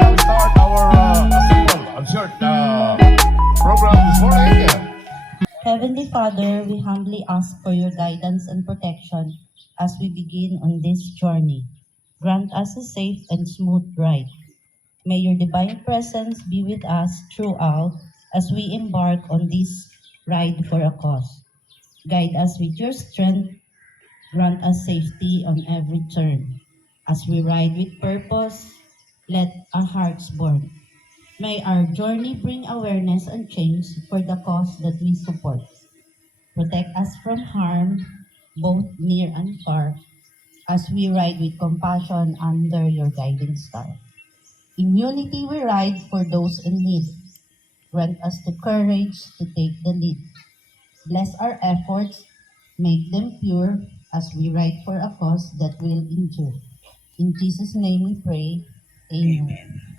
now start our simple and short program this morning. Heavenly Father, we humbly ask for your guidance and protection as we begin on this journey. Grant us a safe and smooth ride. May your divine presence be with us throughout as we embark on this ride for a cause. Guide us with your strength. Grant us safety on every turn. As we ride with purpose, let our hearts burn. May our journey bring awareness and change for the cause that we support. Protect us from harm, both near and far, as we ride with compassion under your guiding star. In unity we ride for those in need. Grant us the courage to take the lead. Bless our efforts, make them pure, as we ride for a cause that will endure. In Jesus' name we pray. Amen.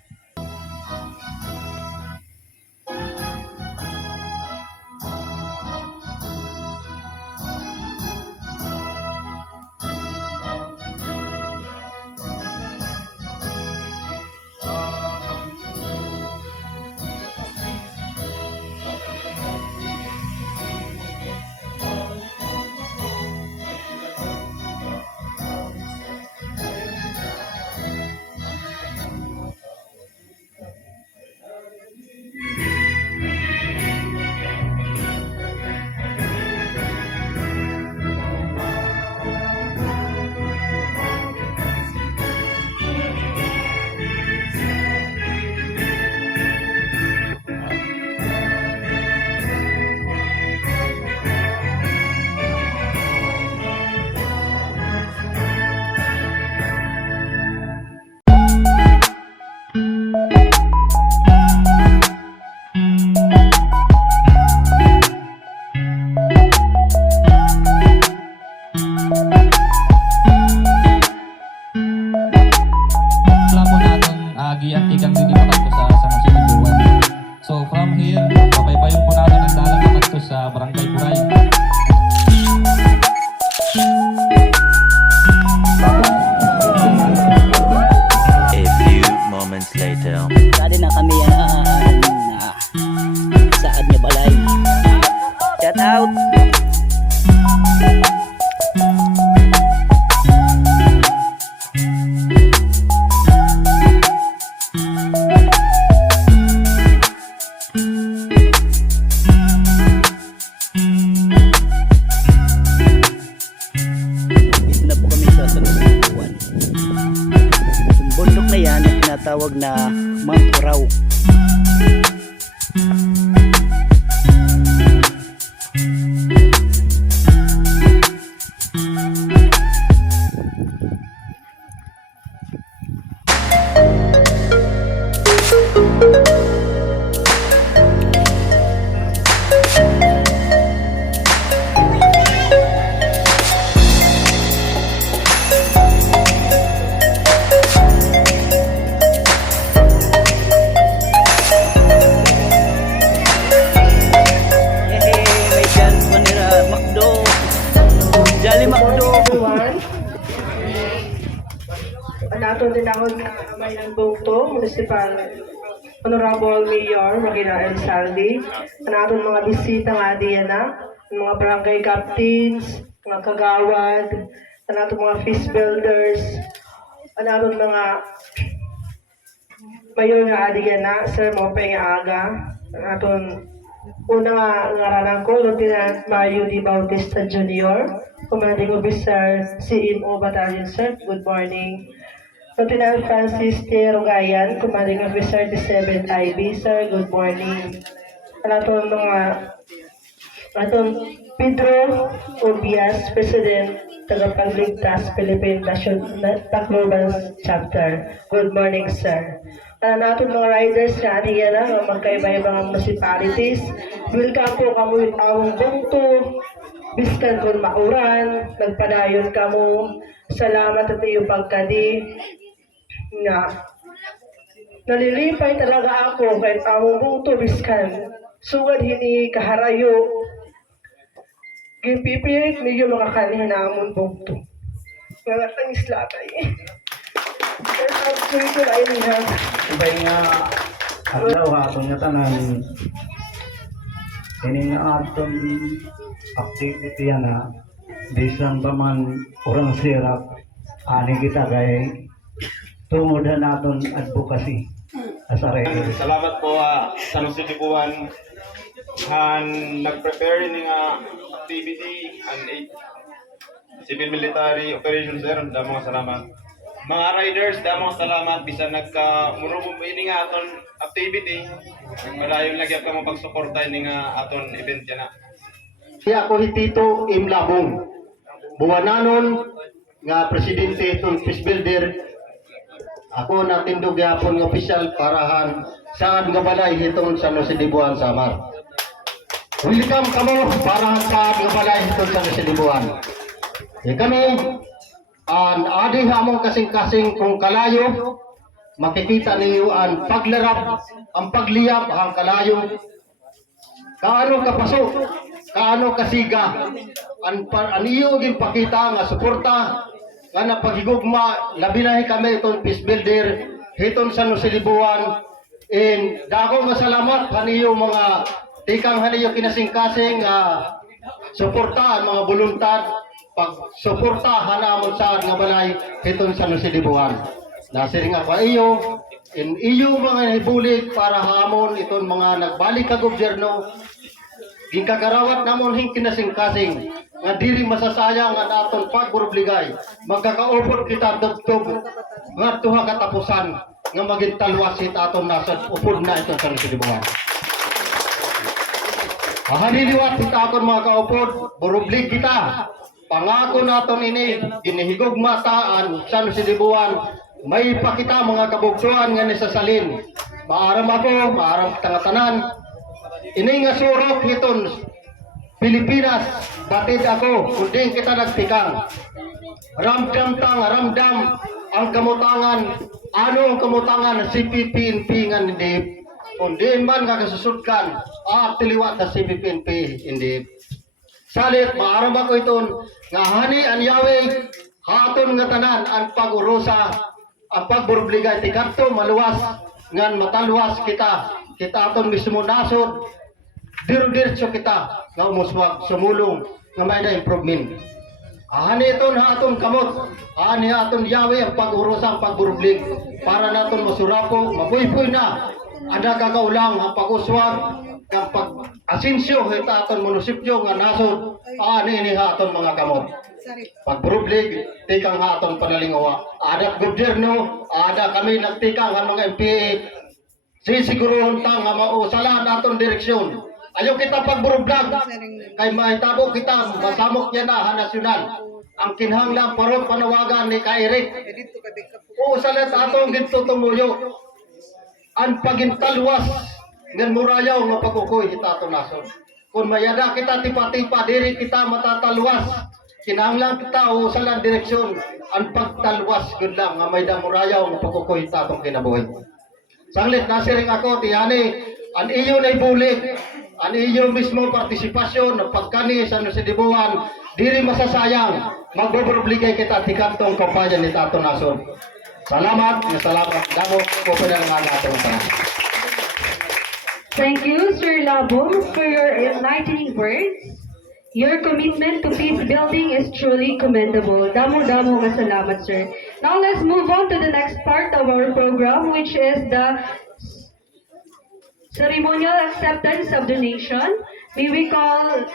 giantigang dilipakat ko sa Musibuan. So from here, papaypayon po natin ang dalang naman to sa Barangay Buray. A few moments later. Tadi na kami yan na saad niya balay. Shout out. Dito na po kami sa Musibuan. Yung bundok na yan ang tinatawag na Mount Oraw. Jali Makdo. Everyone. Nato din ako may ng Bugto, Municipal Honorable Mayor Magina El Saldi. Nato mga bisita nga diyan na, mga barangay captains, mga kagawad, nato mga fish builders, nato mga mayor nga diyan na, sir mo pa nga aga, nato una nga ngaranan ko, Lieutenant Mario D. Bautista Jr., Commanding Officer, CMO Battalion, sir. Good morning. Lieutenant Francis T. Rogayan, Commanding Officer, the 7th IB, sir. Good morning. Atong Pedro Obias, President, Tagapagligtas, Philippine Tacloban Chapter. Good morning, sir. Nato mga riders na atiya na mga magkaiba-ibang municipalities. Welcome po kamo yung awang Bugto. Biskan kung mauran, nagpadayon kamo. Salamat at iyong pagkadi. Nalilipay talaga ako kahit awang Bugto biskan. Sugad hini kaharayo. Gipipilit niyo mga kanina among Bugto. Mga tangis latay. Sir Eileen ha. Sabay nga adlaw ha atong nga tanan ini nga atong activity na bisan pa man orang sirap ani kita kay tungod na naton advocacy as a regular. Salamat po sa San Jose Libuan han nag-prepare ni nga activity and civil military operation sir. Damo nga salamat. Mga riders, damo nga salamat bisan nagka-murubong ini nga aton activity. Madayon lagi ka mo pagsuporta ni nga aton event yan na. Kaya ako hitito Imlabong. Buwananon nga presidente itong peace builder. Ako natindog yapon ng opisyal parahan saan nga balay hitong San Jose Libuan Samar. Welcome kamo parahan saan nga balay hitong San Jose Libuan. Kami adi hamong kasing-kasing kung kalayo makikita niyo ang paglarap, ang pagliyap, ang kalayo. Kaano kapasok, kaano kasiga, ang iyo din pakita nga suporta, nga na paghigugma, labinahi kami itong peace builder, hitong San Jose Libuan, and dako nga salamat haniyo mga tikang haniyo kinasing-kasing suporta, ang mga voluntad, pag-suporta hanamon sa nga balay hitong San Jose Libuan. Nasiring ako iyo, in iyo mga hibulig para hamon itong mga nagbalik ka gobyerno, gingkagarawat namon hing kinasing-kasing, nga diri masasayang nga naton pagburubligay, magkakaupod kita dugtog, nga tuha katapusan, nga maging talwasit aton nasa upod na itong San Jose Libuan. Mahaliliwat kita aton mga kaupod, burublig kita, pangako naton ini, ginihigugma taan San Jose Libuan, may pakita mga kabugtuan nga nisasalin. Maaram ako, maaram tangatanan. Ini nga surok hiton Pilipinas, batid ako, kundi kita nagtikang. Ramdam ang kamutangan, ano ang kamutangan si PPNP nga hindi. Kundi man nga kasusudkan, tiliwat na si PPNP hindi. Salit, maaram ako iton, nga hani ang Yahweh, haton nga tanan ang pag-urusa, ang pagburubligay tikarto maluwas ngan matalwas kita aton mismo nasod diretso kita nga umuswag sumulong nga may na improvement ani iton ha aton kamot ani aton Yahweh ang pag-urusa ang pagburublig para naton masurapo mapuypoy na ada kakaulang ang pag-uswag ang pag-asinsyo kita aton munisipyo nga nasod ani ini ha aton mga kamot pagburublig, tikang hatong panalingawa. Ada gobyerno, ada kami nagtikang ang mga MPA. Sisiguruhon tang nga mausalan atong direksyon. Ayaw kita pagburublag, kay mahitabo kita, masamok yan na nasyonal. Ang kinhanglang parot panawagan ni Kairik. Uusalan atong ginto tumuyo. Ang pagintalwas, ngan murayaw nga pagkukoy kita atong nason. Kung mayada kita tipa-tipa, diri kita matatalwas. Kinahanglan kita o sa lang direksyon ang pagtalwas gud lang nga may damurayaw ng pagkukuhit atong kinabuhi. Sanglit nasiring ako tiyani ang iyo na ibulig ang iyo mismo partisipasyon ng pagkani sa San Jose Libuan diri masasayang magbobrobligay kita tikantong kampanya ni Tato Nason. Salamat damo ko po ng mga atong tanan. Thank you, Sir Labong, for your enlightening words. Your commitment to peace building is truly commendable. Damo-damo nga salamat, sir. Now let's move on to the next part of our program, which is the ceremonial acceptance of donation. May we call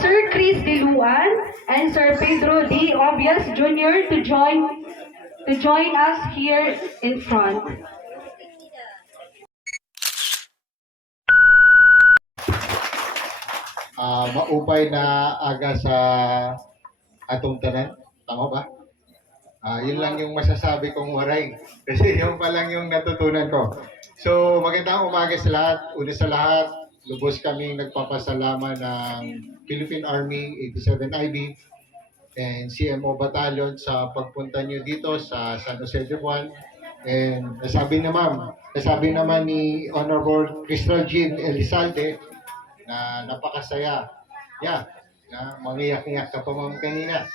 Sir Chris Diluan and Sir Pedro D. Obias Jr. to join us here in front. Maupay na aga sa atong tanan. Tama ba? Yun lang yung masasabi kong waray. Kasi yun pa lang yung natutunan ko. So, magandang umaga sa lahat. Una sa lahat, lubos kaming nagpapasalamat ng Philippine Army 87 IB and CMO Battalion sa pagpunta nyo dito sa San Jose Libuan. And nasabi naman ni Honorable Crystal Jean Elizalde na napakasaya. Yeah, na mangiyak-iyak ka pa ma'am kanina.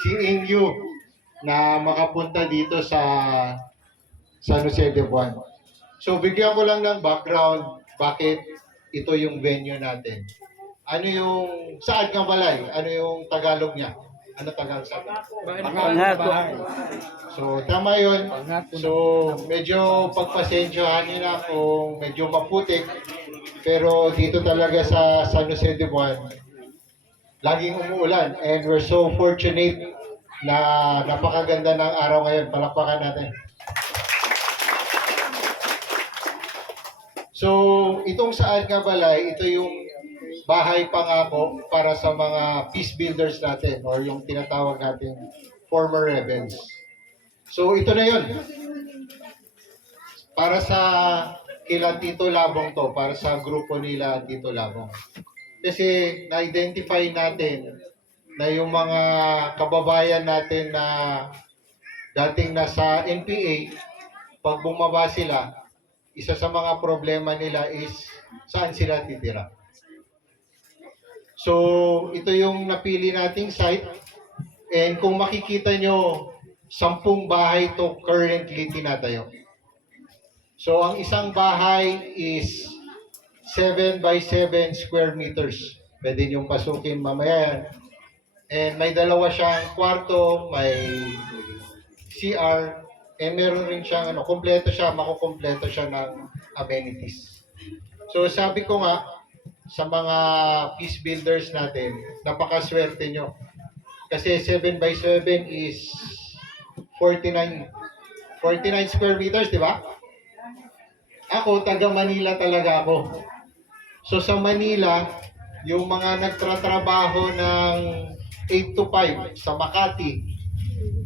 Seeing you na makapunta dito sa San Jose de Buwan. So bigyan ko lang ng background bakit ito yung venue natin. Ano yung, saan nga balay? Ano yung Tagalog niya? Ano Tagalog sa atin? So tama yun. So medyo pagpasensyahan nyo na kung medyo maputik. Pero dito talaga sa San Jose de Buwan, laging umuulan. And we're so fortunate na napakaganda ng araw ngayon. Palakpakan natin. So, itong saan nga balay, ito yung bahay pangako para sa mga peace builders natin or yung tinatawag natin former rebels. So, ito na yun. Para sa kila Tito Labong to, para sa grupo nila Tito Labong. Kasi na-identify natin na yung mga kababayan natin na dating nasa NPA, pag bumaba sila, isa sa mga problema nila is saan sila titira. So, ito yung napili nating site. And kung makikita nyo, 10 bahay to currently tinatayo. So, ang isang bahay is 7 by 7 square meters. Pwede nyong pasukin mamaya yan. And may dalawa siyang kwarto, may CR, and meron rin siyang, kompleto siya, makukompleto siya ng amenities. So sabi ko nga, sa mga peace builders natin, napakaswerte nyo. Kasi 7 by 7 is 49 square meters, di ba? Ako, taga Manila talaga ako. So sa Manila, yung mga nagtratrabaho ng 8 to 5 sa Makati,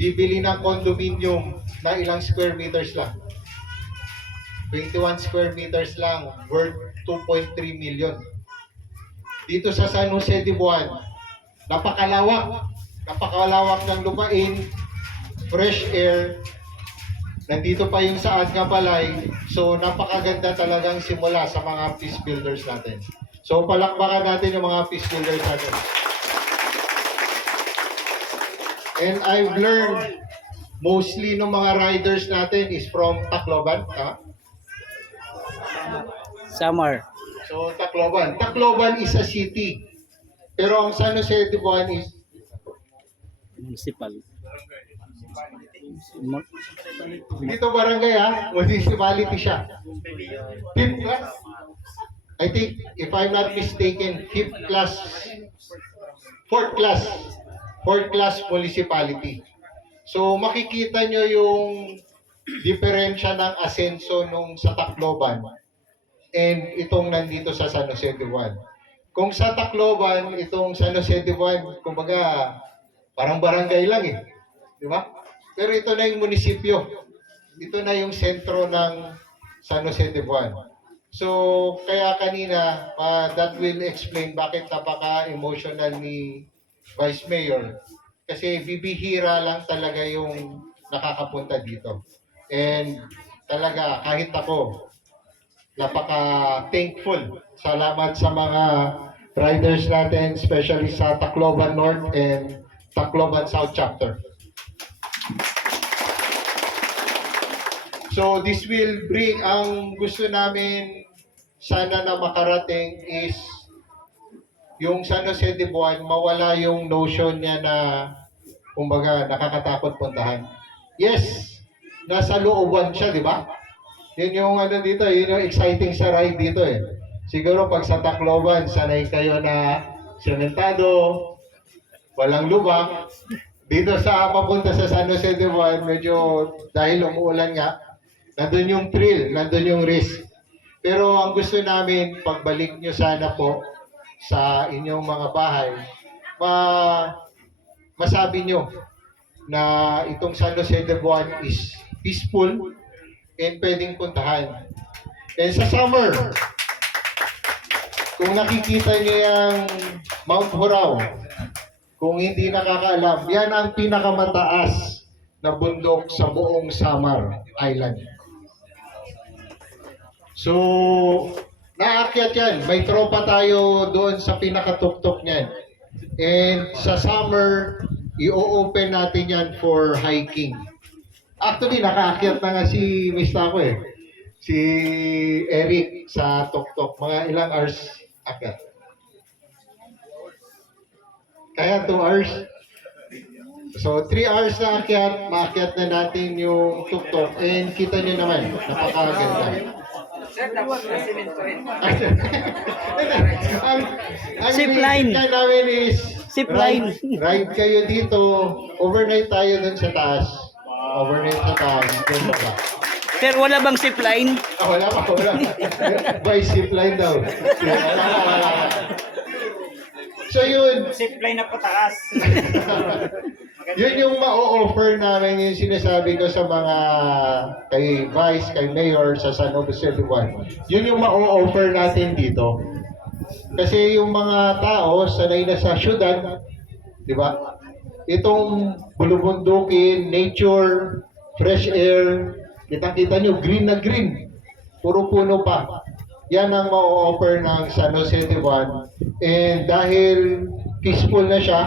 bibili ng condominium na ilang square meters lang. 21 square meters lang, worth 2.3 million. Dito sa San Jose de Buwan, napakalawak ng lupain, fresh air, nandito pa yung sa Adga Palay, so napakaganda talagang simula sa mga peace builders natin. So palakpakan natin yung mga peace builders natin. And I've learned mostly ng mga riders natin is from Tacloban. Summer. So Tacloban. Tacloban is a city. Pero ang San Jose de Buwan is Municipal. dito barangay municipality siya. 5th class. I think if I'm not mistaken, 4th class municipality. So makikita nyo yung diferensya ng asenso nung sa Tacloban and itong nandito sa San Jose de Buwan. Kung sa Tacloban, itong San Jose de Buwan, kumbaga parang barangay lang di ba? Pero ito na yung munisipyo. Ito na yung sentro ng San Jose de Buwan. So kaya kanina, that will explain bakit napaka-emotional ni Vice Mayor. Kasi bibihira lang talaga yung nakakapunta dito. And talaga, kahit ako, napaka-thankful. Salamat sa mga riders natin, especially sa Tacloban North and Tacloban South Chapter. So this will bring, ang gusto namin sana na makarating is yung San Jose de Buwan, mawala yung notion niya na kumbaga nakakatakot puntahan. Yes, nasa looban siya, di ba? Yun yung dito, yun yung exciting sa ride dito Siguro pag sa Tacloban, sanay kayo na sementado, walang lubak. Dito sa papunta sa San Jose de Buwan, medyo dahil umuulan nga, nandun yung thrill, nandun yung risk. Pero ang gusto namin, pagbalik nyo sana po sa inyong mga bahay, masabi nyo na itong San Jose de Buwan is peaceful and pwedeng puntahan. And sa summer, kung nakikita nyo yung Mount Horao, kung hindi nakakaalam, yan ang pinakamataas na bundok sa buong Samar Island. So, naakyat yan. May tropa tayo doon sa pinakatuktok niyan. And sa summer, i-open natin yan for hiking. Actually, nakaakyat na nga si Miss Taco eh. Si Eric sa Tok-Tok. Mga ilang hours akyat? Kaya 2 hours? So, 3 hours na akyat, maakyat na natin yung Tok-Tok. And kita nyo naman, napakaganda. ang Zipline. iniisip namin is Zipline. ride kayo dito, overnight tayo dun sa taas. Overnight sa taas. Dun sa taas. Sir, wala bang zipline? Wala pa. By zipline daw. Wala. So yun. Zipline na pataas. Yun yung ma-offer namin, yung sinasabi ko sa mga kay Vice, kay Mayor sa San Jose City 1. Yun yung ma-offer natin dito. Kasi yung mga tao, sanay na sa syudad, di ba? Itong bulubundukin, nature, fresh air, kita-kita nyo, green na green. Puro puno pa. Yan ang ma-offer ng San Jose City 1. And dahil peaceful na siya,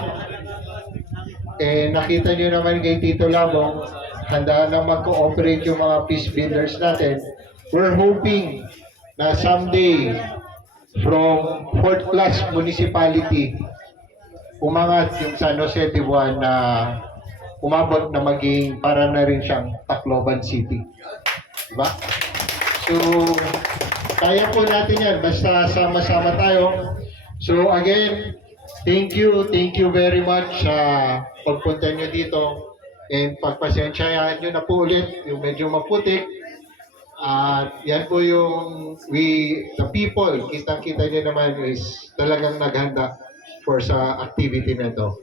nakita nyo naman kay Tito Labong, handa na mag-cooperate yung mga peace builders natin. We're hoping na someday, from 4th class municipality, umangat yung San Jose de Buan na umabot na maging para na rin siyang Tacloban City. Diba? So, kaya po natin yan, basta sama-sama tayo. So again, thank you very much sa pagpunta nyo dito and pagpasensyaan nyo na po ulit yung medyo maputik. At yan po yung the people, kitang-kita nyo naman is talagang naghanda for sa activity na ito.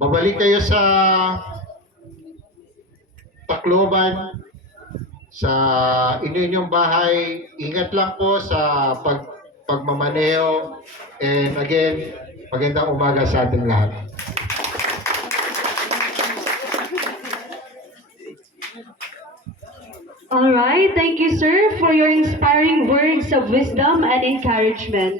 Babalik kayo sa Tacloban, sa inyong bahay. Ingat lang po sa pagmamaneho. And again, magandang umaga sa ating lahat. All right, thank you, sir, for your inspiring words of wisdom and encouragement.